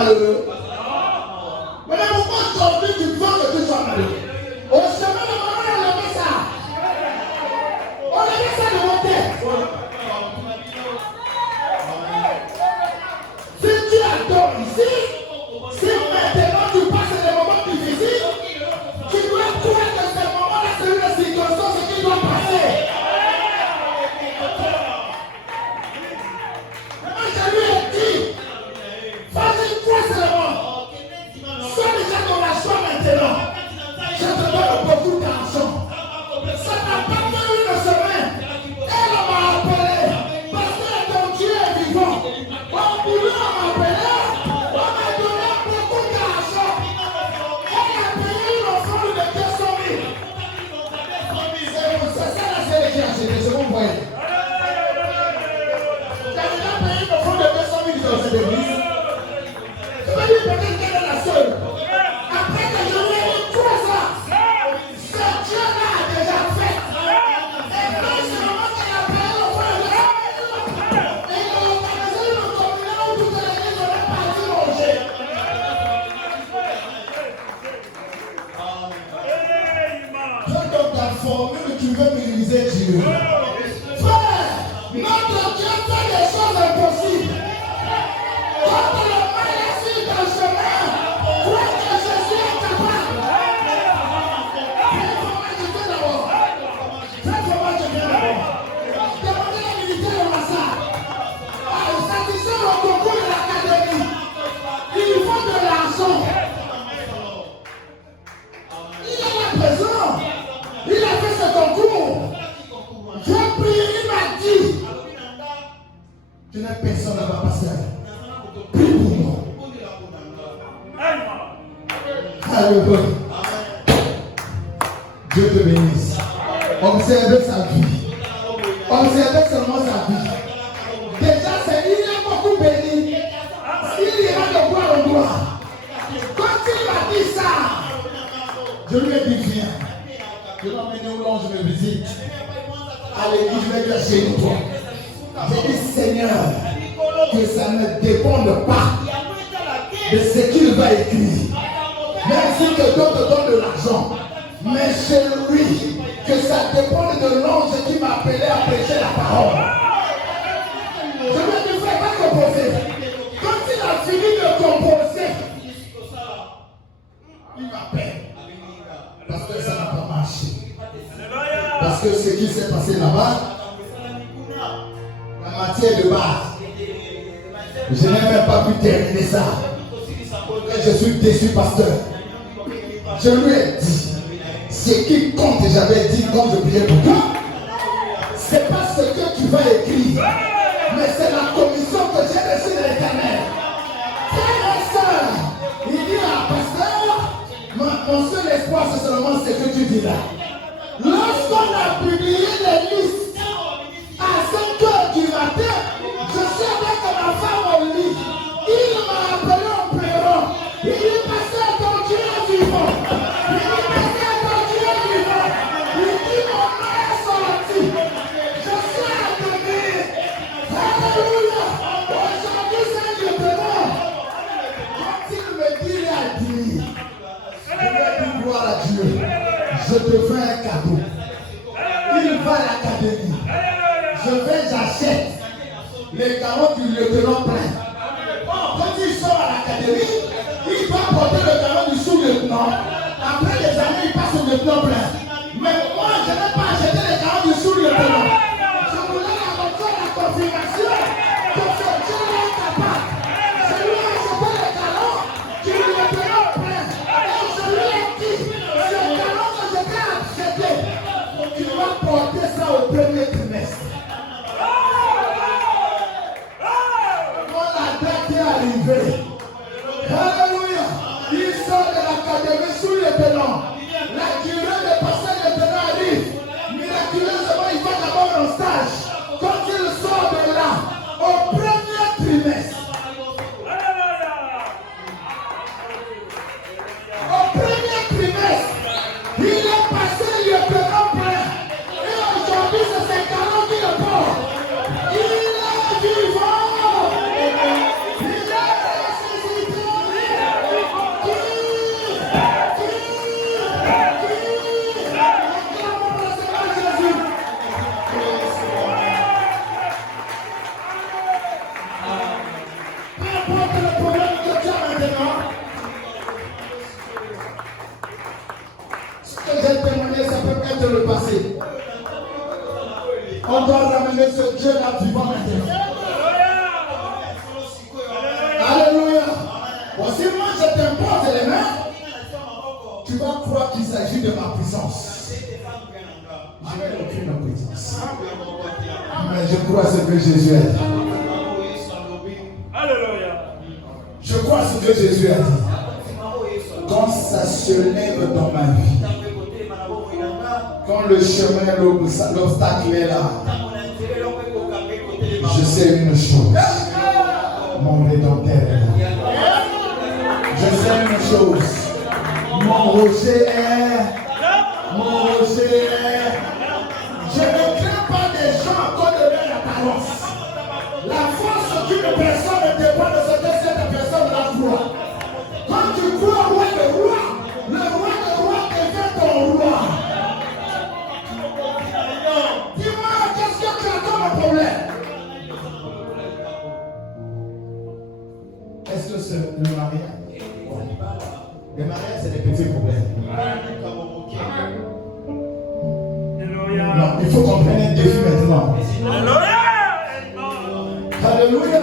malheureux. Maintenant, pourquoi aujourd'hui tu veux que tu sois malheureux? Au chemin de maman, on aimait ça. On aimait ça de mon tête. Si tu adores ici, si maintenant tu passes des moments difficiles, tu dois croire que ce moment-là, c'est une situation qui doit passer. Moi, je lui ai dit, vas-y, crois seulement. Sois déjà dans la joie maintenant. Je te donne beaucoup d'argent. Ça n'a pas fait une semaine. Elle m'a appelé parce que ton Dieu est vivant. Mon boulot m'a appelé. On m'a donné beaucoup d'argent. Elle a payé une offrande de 200 000. C'est ça la série qui a acheté, c'est mon voyage. Tu as déjà payé une offrande de 200 000 dans cette église. Tu vas dire peut-être qu'elle est la seule. Après que je lui ai dit 3 ans, ce Dieu-là a déjà fait. Et puis c'est le moment qu'elle a payé l'offrande de 200 000. Et il a organisé une communion où toute l'église aurait parti manger. Toi donc ta formule, tu veux minimiser Dieu. Frère, notre Dieu fait des choses impossibles. Quand le mal est sur ton chemin, crois que Jésus est capable. Fais comment je fais d'abord. Fais comment je fais d'abord. Demandez la militaire de ma salle. Satisfaire au concours de l'académie. Il faut de l'argent. Il est là présent. Il a fait ce concours. J'ai prié, il m'a dit. Je n'ai personne à ma passer. Prie pour moi. Alléluia. Dieu te bénisse. Observez sa vie. Observez seulement sa vie. Déjà, il est beaucoup béni. Il ira de gloire en gloire. Quand il m'a dit ça, je lui ai dit viens. Je l'ai emmené où l'ange me visite. À l'église, je vais dire chez toi. J'ai dit Seigneur, que ça ne dépende pas de ce qu'il va écrire. Même si quelqu'un te donne de l'argent, mais chez lui, que ça dépende de l'ange qui m'a appelé à prêcher la parole. Je lui ai dit, frère, pas composer. Quand il a fini de composer, il m'appelle. Parce que ça n'a pas marché. Parce que ce qui s'est passé là-bas, la matière de base, je n'ai même pas pu terminer ça. Et je suis déçu, pasteur. Je lui ai dit, ce qui compte, j'avais dit quand je priais pour toi, c'est pas ce que tu vas écrire, mais c'est la commission que j'ai reçue de l'Éternel. Frère et soeur, il dit à pasteur, mon seul espoir, c'est seulement ce que tu dis là. Lorsqu'on a publié les listes à 5 h du matin, je suis avec ma femme au lit. Il m'a appelé en pleurant. Il dit, pasteur, ton Dieu est vivant. Il dit, pasteur, ton Dieu est vivant. Il dit, mon nom est sorti. Je suis à devenir. Alléluia. Aujourd'hui, c'est un lieutenant. Quand il me dit, il a dit, je vais dire gloire à Dieu. Je te fais un cadeau. Il va à l'académie. Je vais, j'achète les carreaux du lieutenant plein. Quand il sort à l'académie, il doit porter le carreau du sous-lieutenant. Après les années, il passe au lieutenant plein. Mais moi, je n'ai pas acheté les carreaux du sous-lieutenant. Je voulais avoir la confirmation que ce Dieu est capable. Je lui ai acheté les carreaux du lieutenant plein. Et je lui ai dit, ce carreau que je t'ai acheté, tu vas porter ça au premier trimestre. Arrivé. Alléluia. Il sort de l'académie sous lieutenant. La durée de passer lieutenant arrive. Miraculeusement, il va d'abord en stage. Quand il sort de là, au premier trimestre. Au premier trimestre, il est passé lieutenant plein. Et aujourd'hui, c'est ses talents qui le portent. Il est vivant. Il est ressuscité. mettre le passé. On doit ramener ce Dieu-là vivant maintenant. Alléluia. Bon, si moi je t'impose les mains, tu vas croire qu'il s'agit de ma puissance. Je n'ai aucune puissance. Mais je crois ce que Jésus a dit. Alléluia. Je crois ce que Jésus a dit. Quand ça se lève dans ma vie, quand le chemin, l'obstacle est là, je sais une chose. Mon Rédempteur est là. Je sais une chose. Mon rocher est. Mon rocher est. Je ne crains pas des gens à cause de leur apparence. La force d'une personne dépend de ce que cette personne la croit. Quand tu crois roi de roi, le roi de roi devient ton roi. Dis-moi, qu'est-ce que tu as comme problème? Est-ce que c'est le mariage? Le mariage, c'est des petits problèmes. Non, il faut qu'on prenne un défi maintenant. Alléluia.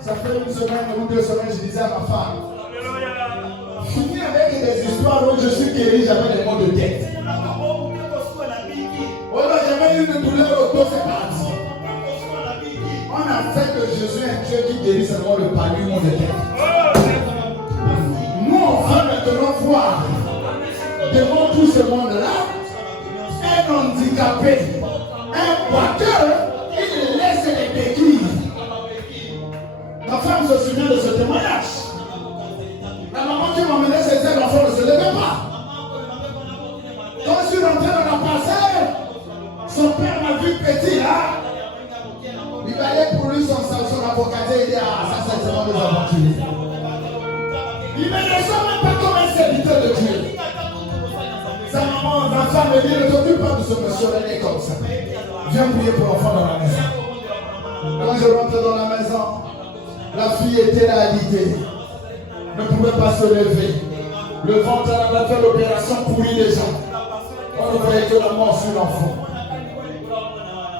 Ça fait une semaine ou 2 semaines, je disais à ma femme, finis avec des histoires où je suis guéri, j'avais des maux de tête. On n'a jamais eu de douleur au dos, c'est parti. On a fait que Jésus est un Dieu qui guérit seulement le paludisme de tête. Nous, on va maintenant voir devant tout ce monde-là un handicapé, un boiteux, il laisse les béquilles. Ma femme se souvient de ce témoignage. La maman qui m'emmenait ses enfants ne se levait pas. Quand je suis rentré dans la parcelle, son père m'a vu petit là. Il valait pour lui son avocat. Il dit, ah, ça c'est vraiment des aventuriers. Il ne me laisse même pas comme un serviteur de Dieu. Sa maman, ma femme me dit, ne t'occupe pas de ce monsieur, elle est comme ça. Viens prier pour l'enfant dans la maison. Quand je rentre dans la maison, la fille était là alitée. Ne pouvait pas se lever. Le ventre, elle a fait l'opération pourrie déjà. On ne voyait que la mort sur l'enfant.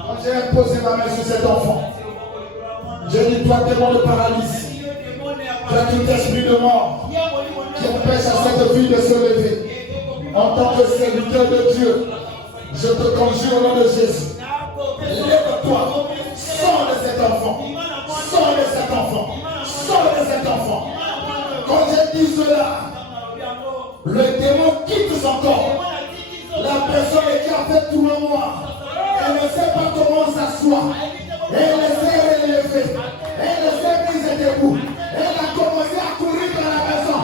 Quand j'ai imposé ma main sur cet enfant, j'ai dit, toi, démon de paralysie, toi, tout esprit de mort qui empêche à cette fille de se lever. En tant que serviteur de Dieu, je te conjure au nom de Jésus. Lève-toi, sors de cet enfant, sors de cet enfant, sors de cet enfant. Quand j'ai dit cela, le démon quitte son corps. La personne qui a fait tout le mois, elle ne sait pas comment s'asseoir. Elle s'est relevée, elle s'est mise debout. Elle a commencé à courir dans la maison.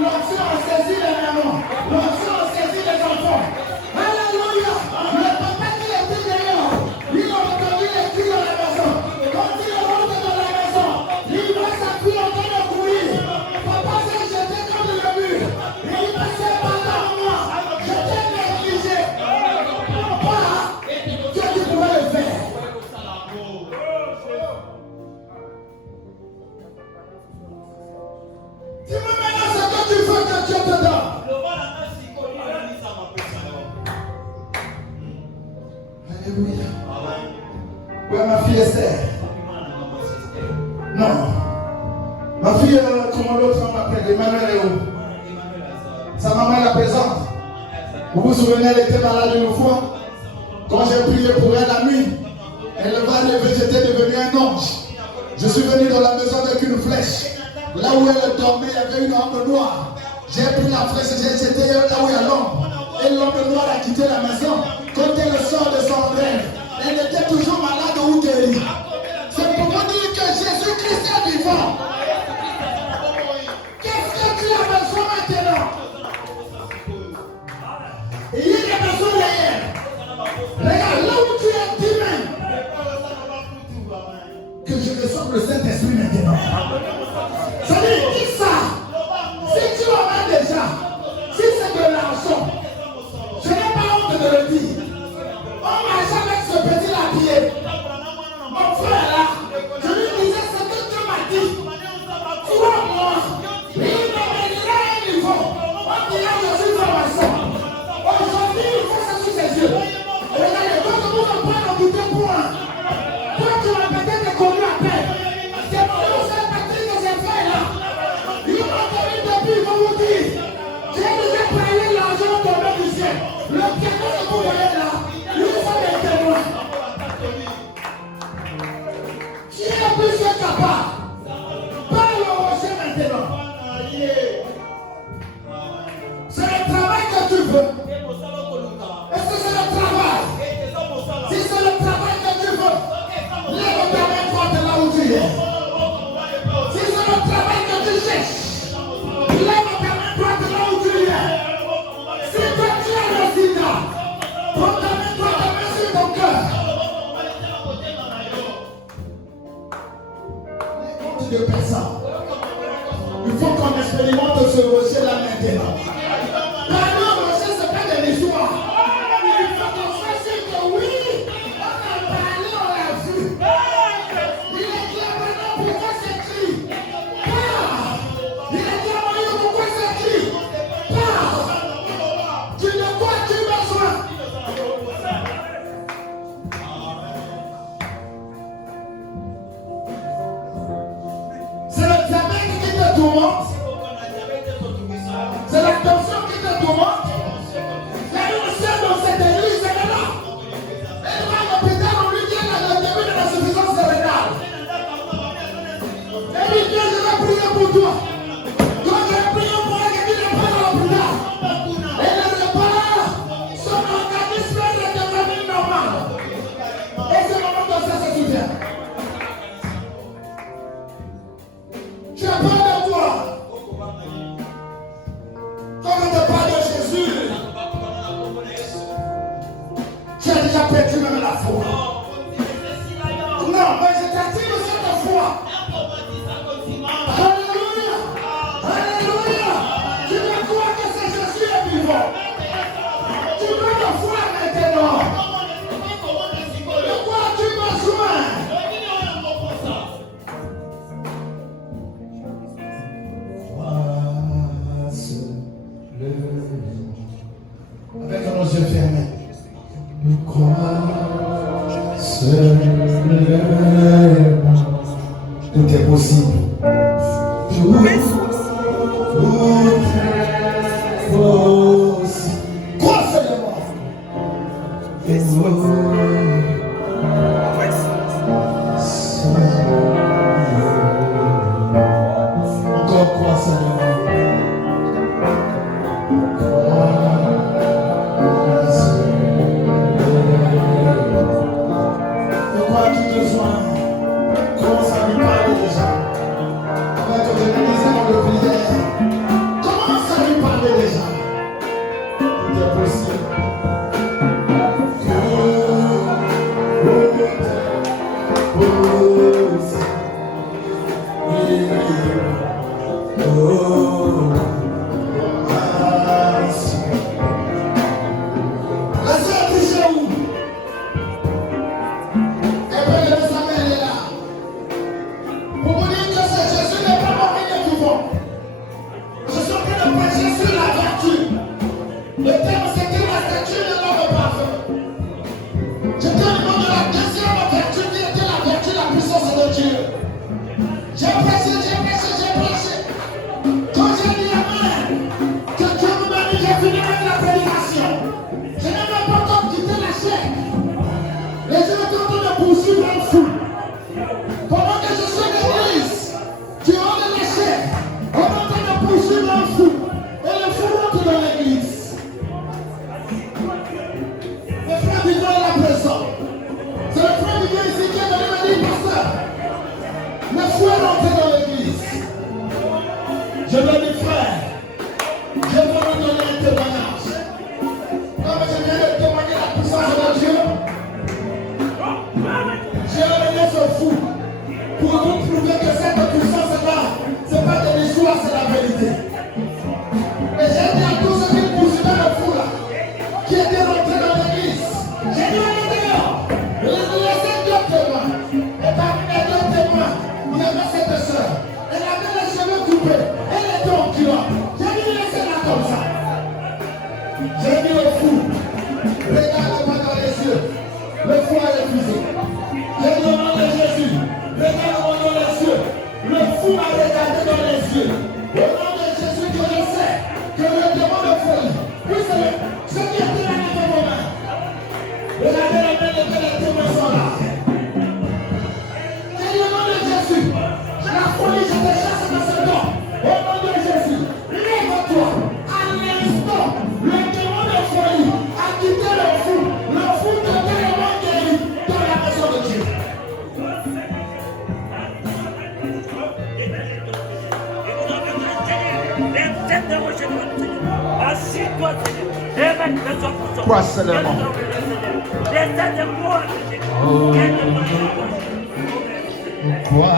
L'onction a saisi les mamans, l'onction a saisi les enfants. Alléluia! Le papa qui était dehors, il a entendu les cris dans la maison. Quand il rentre dans la maison, il voit sa fille en train de courir. Papa s'est jeté contre le mur. Il passait par là en moi. Je t'ai négligé. Papa, que tu pouvais le faire. Dis-moi maintenant ce que tu veux que Dieu te donne. Alléluia. Où est ma fille Esther? Non. Ma fille, comment l'autre on l'appelle? Emmanuel est où? Sa maman est la présente. Vous vous souvenez, elle était malade une fois. Quand j'ai prié pour elle la nuit, elle va lever, j'étais devenu un ange. Je suis venu dans la maison avec une flèche. Là où elle dormait, il y avait une ombre noire. J'ai pris la flèche, j'ai jeté là où il y a l'ombre. Et l'ombre noire a quitté la maison. Quand elle sort de son rêve, elle était toujours malade ou guérie. C'est pour vous dire que Jésus-Christ est vivant. Qu'est-ce que tu as besoin maintenant? Il y a des besoins derrière. Regarde, là où tu es, dis-moi que je reçois le Saint-Esprit maintenant. Ça veut dire, dis ça. Si tu en as déjà, si c'est de l'argent, je n'ai pas honte de le dire. On marche avec ce petit lapier. Mon frère là, je lui disais ce que Dieu m'a dit. Le témoin que vous voyez là, lui, c'est des témoins. Qui est plus que capable? Parle au rocher maintenant. C'est le travail que tu veux. Est-ce que c'est le travail? Si c'est le travail que tu veux, lève ta main droite là où tu es. Si c'est le travail que tu cherches, lève ta main droite là où tu es. Si toi tu as le sida, prends ta main droite, ta main sur ton cœur. De personnes. Il faut qu'on expérimente ce rocher là maintenant. Parler au rocher, ce n'est pas de l'histoire. Il faut qu'on fasse que oui, on a parlé, on l'a vu. Il est clair maintenant pourquoi c'est écrit. Il est clair maintenant pourquoi c'est écrit. Tu de quoi tu as besoin? C'est le diabète qui te tourmente. C'est la tension qui te tourmente. Il y a une sœur dans cette église, elle est là. Elle va à l'hôpital, on lui dit qu'elle a le début de l'insuffisance rénale. Elle lui dit, je vais prier pour toi. Quand je prie pour elle, elle dit de prendre à l'hôpital. Elle ne veut pas. Son organisme est devenu normal. Et ce moment comme ça se soutient. Tu as peur de toi. Quand on te parle de Jésus, tu as déjà perdu même la foi. Non, mais je t'attire cette foi. Alléluia. Alléluia. Tu dois croire que c'est Jésus est vivant. Tu dois te croire maintenant. De quoi as-tu besoin? Avec nos yeux fermés. Le croix se lève. Tout est possible. Tout est possible. Crois seulement. Encore crois seulement. Commence à lui parler déjà. Avec le ministère de prière. Commence à lui parler déjà. Tout est possible. Je veux dire frère, je veux vous donner un témoignage. Comme je viens de témoigner la puissance de Dieu, j'ai amené ce fou pour vous prouver que cette puissance-là, ce n'est pas de l'histoire, c'est la vérité. Et j'ai dit à tous ceux qui poursuivaient le fou là, qui étaient rentrés dans l'église, j'ai dit allez dehors, laissez deux témoins. Et parmi les deux témoins, il y avait cette soeur. Elle avait les cheveux coupés. Elle était en culotte. J'ai dit laissez-la comme ça. J'ai dit au fou, regarde-moi dans les yeux. Le fou a refusé. J'ai dit au nom de Jésus, regarde-moi dans les yeux. Le fou m'a regardé dans les yeux. Au nom de Jésus, que je sais que le démon de folie, oui, c'est ce qui était là. Assieds-toi, Seigneur. Amen. Crois seulement. Crois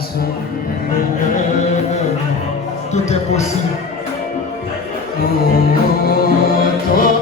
seulement. Tout est possible. Oh, toi.